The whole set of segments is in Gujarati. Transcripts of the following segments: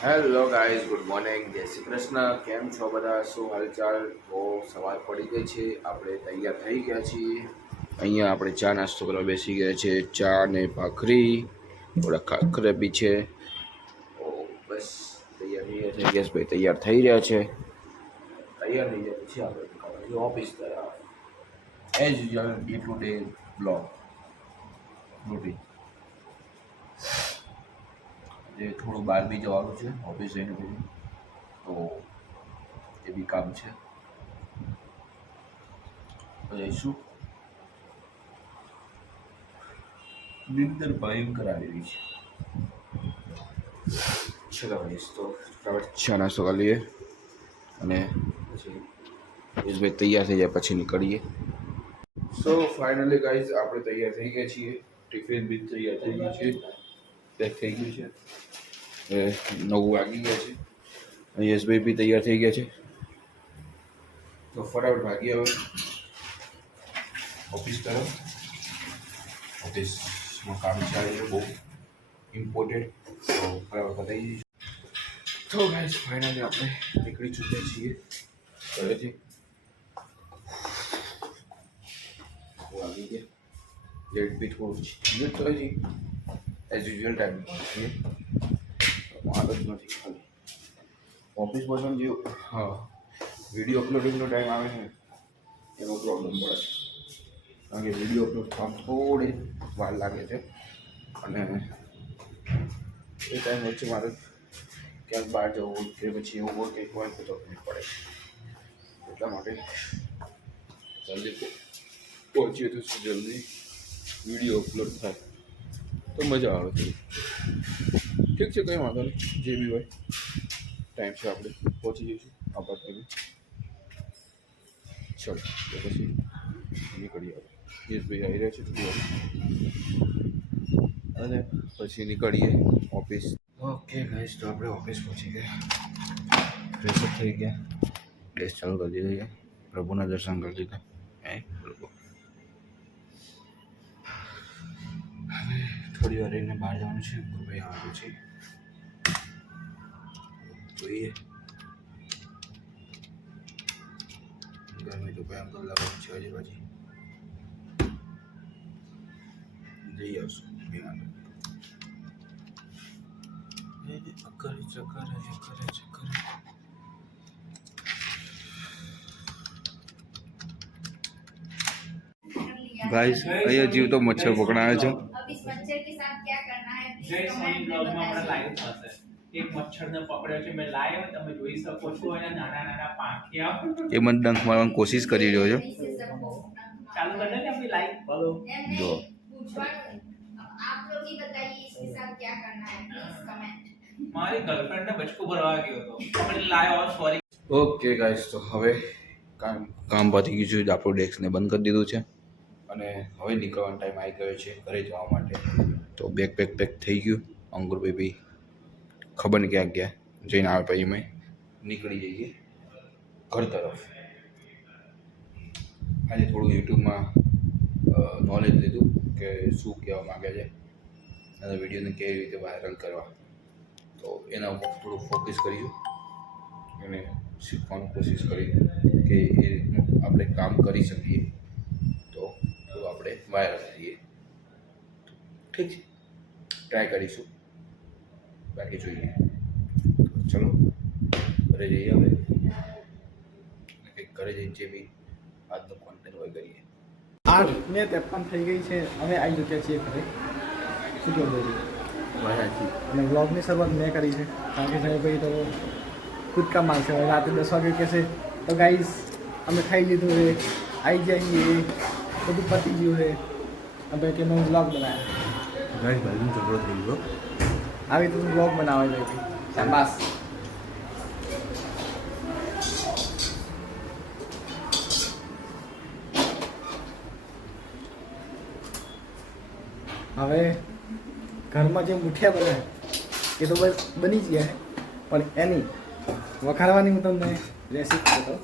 હેલો ગાઈઝ, ગુડ મોર્નિંગ, જય શ્રી કૃષ્ણ. કેમ છો બધા? શું હાલચાલ? તો સવાર પડી ગઈ છે, આપણે તૈયાર થઈ ગયા છીએ. અહીંયા આપણે ચા નાસ્તો કરવા બેસી ગયા છે. ચા ને ભાખરી, થોડા ખાખરે બી છે. તો બસ તૈયાર થઈ ગયા છે. યશભાઈ તૈયાર થઈ રહ્યા છે. તૈયાર થઈ ગયા પછી આપણે નીકળવાનું ઓફિસ તરફ. As usual day to day blog routine. જે થોડું બહાર બી જવાનું છે ઓફિસ જઈને પછી, તો એ બી કામ છે. તો જઈશું. નિંદર ભયંકર આવી રહી છે. ચલો ગાઈસ, તો ચા નાસ્તો કરી લઈએ અને પછી યશભાઈ તૈયાર થઈ જાય પછી નીકળીએ. સો ફાઇનલી ગાઈઝ, આપણે તૈયાર થઈ ગયા છીએ. ટિફિન બી તૈયાર થઈ ગયું છે, પેક થઈ ગયું છે. 9 વાગી ગયા છે. યશભાઈ બી તૈયાર થઈ ગયા છે. તો ફટાફટ ભાગીએ હવે ઓફિસ તરફ. ઓફિસમાં કામ ચાલે છે બહુ ઇમ્પોર્ટન્ટ, તો ફટાફટ બતાવી દઈશું. તો ગાઈઝ ફાઇનલી આપણે નીકળી ચૂક્યા છીએ ઘરેથી. વાગી ગયા. લેટ બી થોડું લેટ તો હજી એઝ યુઝ્યુઅલ ટાઈમ છીએ. આદત નથી ખાલી ઓફિસ પહોંચવાનું જે વિડીયો અપલોડિંગનો ટાઈમ આવે છે એનો પ્રોબ્લેમ પડે છે. કારણ કે વિડીયો અપલોડ થવામાં થોડી વાર લાગે છે અને એ ટાઈમ વચ્ચે મારે ક્યાંક બહાર જવું હોય કે પછી એવું હોય કંઈક હોય તો તકલીફ પડે છે. એટલા માટે જલ્દી પહોંચીએ તો જલ્દી વિડીયો અપલોડ થાય તો મજા આવે છે. ઠીક છે, કંઈ વાંધો નહીં, જે બી હોય ટાઈમ છે આપણે પહોંચી જઈશું આપણા ટાઈમે. ચલો તો પછી નીકળીએ. યશભાઈ આવી રહ્યા છે થોડી વાર અને પછી નીકળીએ ઓફિસ. ઓકે ગાઈસ, તો આપણે ઓફિસ પહોંચી ગયા, ફ્રેશઅપ થઈ ગયા, ડ્રેસ ચાલુ કરી દીધા, પ્રભુના દર્શન કરી દીધા. પ્રભુ હવે થોડી વાર રહીને બહાર જવાનું છે. ભાઈ આવવાનું છે, જોઈએ. ગરમી તો ભયંકર લાગવાની છે. હજી પછી જઈ આવશું. ગાઈસ, અહીંયા જીવ તો મચ્છર પકડાયો છે. એક મચ્છરને પકડ્યો છે, મેં લાવ્યો, તમે જોઈ શકો છો. એના નાના નાના પાંખિયા એ મને ડંખ મારવાની કોશિશ કરી રહ્યો છે. ચાલુ कर देंगे अपनी लाइव बोलो જો आप लोग ही बताइए इसके साथ क्या करना है, प्लीज कमेंट. મારી ગર્લફ્રેન્ડ ને બચકું ભરવા ગયો હતો, આપણે લાઈવ ઓર સોરી. ઓકે ગાઈસ, તો હવે કામ પતી ગયું છે. આપણું ડેસ્કને બંધ કરી દીધું છે અને હવે નીકળવાનો ટાઈમ આવી ગયો છે ઘરે જવા માટે. તો બેગ પેક થઈ ગયું. અંકુરભાઈ બી ખબર નહીં ક્યાં ગયા, જઈને આવે પછી અમે નીકળી જઈએ ઘર તરફ. આજે થોડું યુટ્યુબમાં નોલેજ લીધું કે શું કહેવા માગે છે અને વિડીયોને કેવી રીતે વાયરલ કરવા, તો એના ઉપર થોડું ફોકસ કરીશું અને શીખવાની કોશિશ કરી કે એ રીતનું આપણે કામ કરી શકીએ તો થોડું આપણે વાયરલ થઈએ. ઠીક છે, ટ્રાય કરીશું, બાકી જોઈએ. ચલો ઘરે જઈએ હવે, કંઈક ઘરે જઈને જે બી આજનું કોન્ટેન્ટ હોય કરીએ. 8:53 થઈ ગઈ છે, અમે આવી ચૂક્યા છીએ ઘરે. શું કહો છો? અને વ્લોગની શરૂઆત મેં કરી છે કારણ કે સાહેબ તો કૂદકા મારશે. હવે રાતે 10 વાગે કહેશે તો ગાઈસ અમે ખાઈ લીધું છે, આવી જઈએ, બધું પતી ગયું છે. હવે તેનો વ્લોગ બનાવ્યા. ગાઈસ ભાઈનો ઝઘડો થઈ ગયો. આવી તો વ્લોગ બનાવે છે. શાબાશ. હવે ઘરમાં જે મુઠિયા બને એ તો બસ બની જ ગયા, પણ એની વખાણવાની હું તમને રેસીપી બતાવું.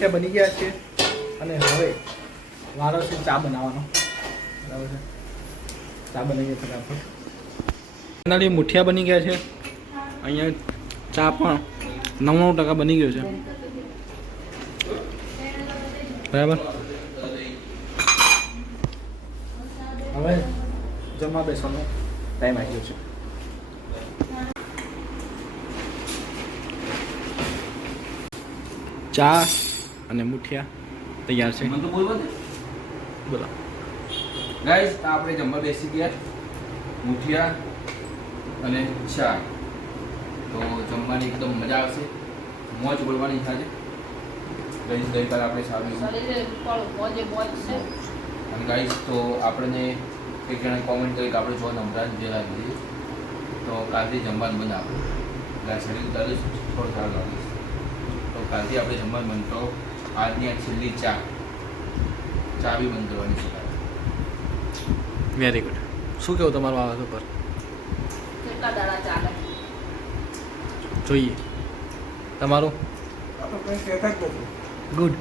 મુઠિયા બની ગયા છે અને હવે વારો છે ચા બનાવવાનો. બરાબર છે, ચા બની ગઈ ફટાફટ. ફાઇનલી મુઠિયા બની ગયા છે. અહીંયા ચા પણ 99% બની ગયો છે. બરાબર, હવે જમવા બેસવાનો ટાઈમ આવી ગયો છે. ચા અને મુઠિયા તૈયાર છે. બોલો ગાઈસ, આપણે જમવા બેસી ગયા. મુઠિયા અને ચા. તો જમવાની એકદમ મજા આવશે, મોજ બોલવાની થાય છે. ગઈકાલે આપણે સારું અને ગાઈસ, તો આપણને એક જણાએ કોમેન્ટ કરી કે આપણે જો નમરાજ જેલા દીધી તો કાલથી જમવાનું બંધ આપણું એટલે શરીર દરજ થોડું સારું લાગે છે. તો કાલથી આપણે જમવાનું બંધ. તો આજની આ છેલ્લી ચા બી બંધ કરવાની છે. Very good. શું કેવું તમારું આ ઉપર? કેટલા દાડા ચાલે? જોઈએ તમારું. ગુડ.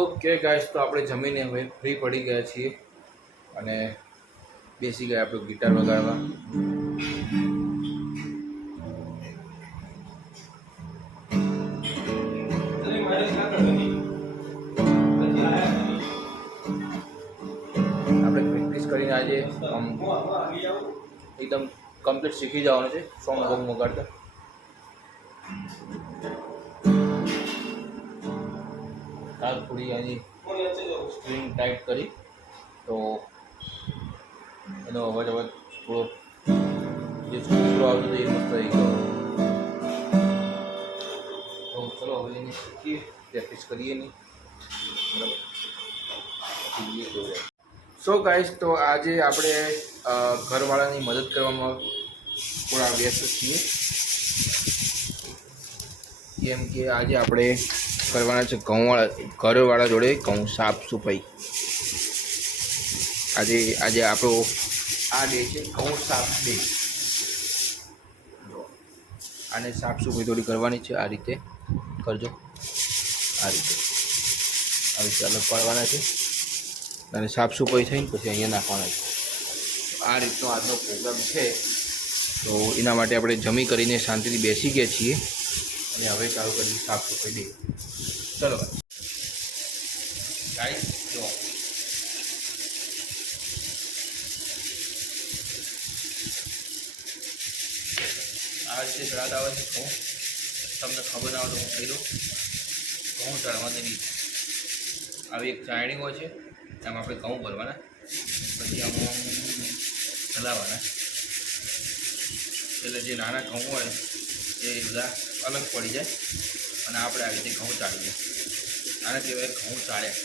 ઓકે ગાઈસ, તો આપણે જમીને હવે ફ્રી પડી ગયા છીએ અને બેસી ગયા આપણું ગિટાર વગાડવા. આપણે પ્રેક્ટિસ કરીને આજે એકદમ કમ્પ્લીટ શીખી જવાનું છે સોંગ વગાડતા. કાલ થોડી આની સ્ટ્રિંગ ટાઈટ કરી તો એનો અવાજ થોડો જે છોકરો આવતો હતો એ મસ્ત થઈ ગયો. તો ચલો હવે એને શીખીએ, પ્રેક્ટિસ કરીએ નહીં. બરાબર. સો ગાઈસ, તો આજે આપણે ઘરવાળાની મદદ કરવામાં થોડા વ્યસ્ત છીએ, કેમ કે આજે આપણે કરવાના છે ઘરવાળા જોડે ઘઉં સાફ સફાઈ. આજે આપણો આ ડે છે ઘઉં સાફ ડે. આને સાફ સફાઈ થોડી કરવાની છે. આ રીતે કરજો, આ રીતે અલગ પાડવાના છે અને સાફ સફાઈ થઈને પછી અહીંયા નાખવાના છે. આ રીતનો આજનો પ્રોગ્રામ છે. તો એના માટે આપણે જમી કરીને શાંતિથી બેસી ગયા છીએ અને હવે ચાલુ કરી સાફ સફાઈ દે. ચલો ગાઈસ, જો આ રીતે શ્રાદ્ધ આવે છે. ઘઉં તમને ખબર ના હોય તો હું કહી દઉં. ઘઉં ચડવાની રીત આવી એક ચાયણી હોય છે, એમાં આપણે ઘઉં ભરવાના, પછી આમાં હલાવવાના. એટલે જે નાના ઘઉં હોય એ બધા અલગ પડી જાય અને આપણે આવી રીતે ઘઉં ચાળી જાય. આના કહેવાય ઘઉં ચાળ્યા.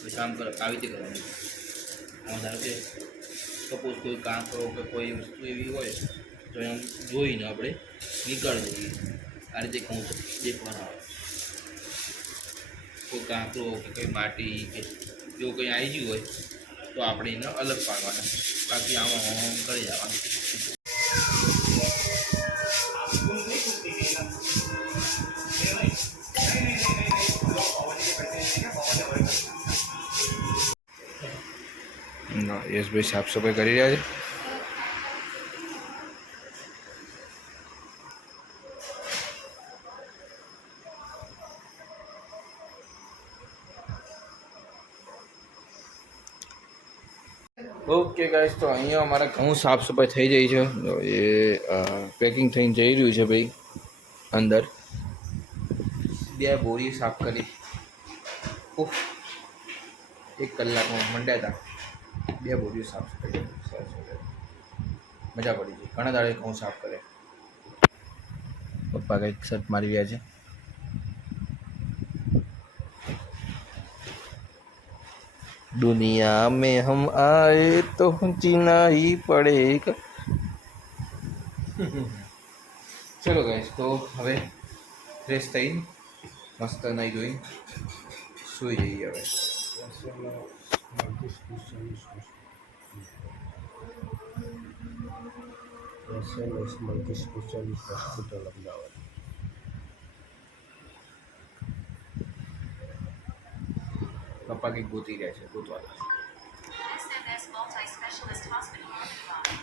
પછી કામ કરો આવી રીતે કરવાનું. ધારો કે સપોઝ કોઈ કાંકરો કે કોઈ વસ્તુ એવી હોય તો એમ જોઈને આપણે નીકાળી દઈએ. આ રીતે ઘઉં દેખવાના આવે. કોઈ કાંકરો કે કોઈ માટી કે જો કંઈ આવી ગયું હોય તો આપણે એને અલગ પાડવાના, બાકી આમાં કરી જવાનું. યશભાઈ સાફ સફાઈ કરી રહ્યા છે. ઓકે ગાઈસ, તો અહીંયા અમારા ઘઉં સાફ સફાઈ થઈ જાય છે. એ પેકિંગ થઈને જઈ રહ્યું છે ભાઈ અંદર. 2 બોરી સાફ કરી. 1 કલાકમાં મંડ્યા હતા. 2 બોરીઓ સાફ કરી. મજા પડી ગઈ. ઘણા દાડે ઘઉં સાફ કરે. પપ્પા કંઈક શર્ટ મારી રહ્યા છે. दुनिया में हम आए तो जीना ही पड़ेगा. चलो गाइस, तो હવે ફ્રેશ થઈને મસ્ત નહીં જોઈ સુઈ જઈએ હવે. SMS multi specialist hospital Ahmedabad. પપ્પા કંઈક ગોતી રહ્યા છે ગોતવાના SMS Multi-Specialist Hospital Marketing.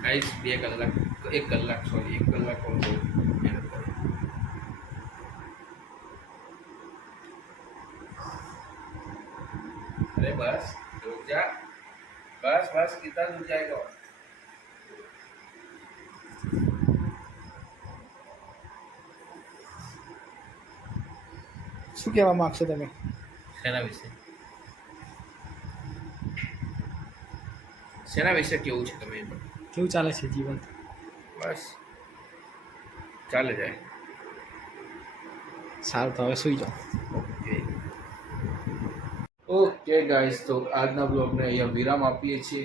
Guys 2 કલાક 1 કલાક સોરી 1 કલાક પણ બહુ મહેનત કરી अरे बस रुक जा बस बस कितना दूर जाएगा શું કહેવા માગશો તમે શેના વિશે કેવું છે તમે કેવું ચાલે છે જીવન બસ ચાલે જાય સારું તો હવે સુઈ જાઓ ઓકે ગાઈસ તો આજના બ્લોગને અહીંયા વિરામ આપીએ છીએ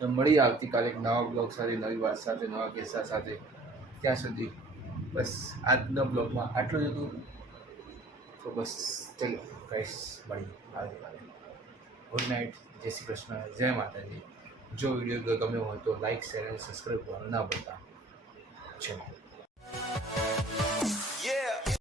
તો મળી આવતીકાલે એક નવા બ્લોગ સાથે નવી વાત સાથે નવા કિસ્સા સાથે ત્યાં સુધી બસ આજના બ્લોગમાં આટલું જ હતું તો બસ ચલો ગાઈસ મળી આવતીકાલે ગુડ નાઇટ જય શ્રી કૃષ્ણ જય માતાજી જો વિડીયો ગમ્યો હોય તો લાઈક શેર અને સબસ્ક્રાઈબ કરવાનું ના ભૂલતા ચલો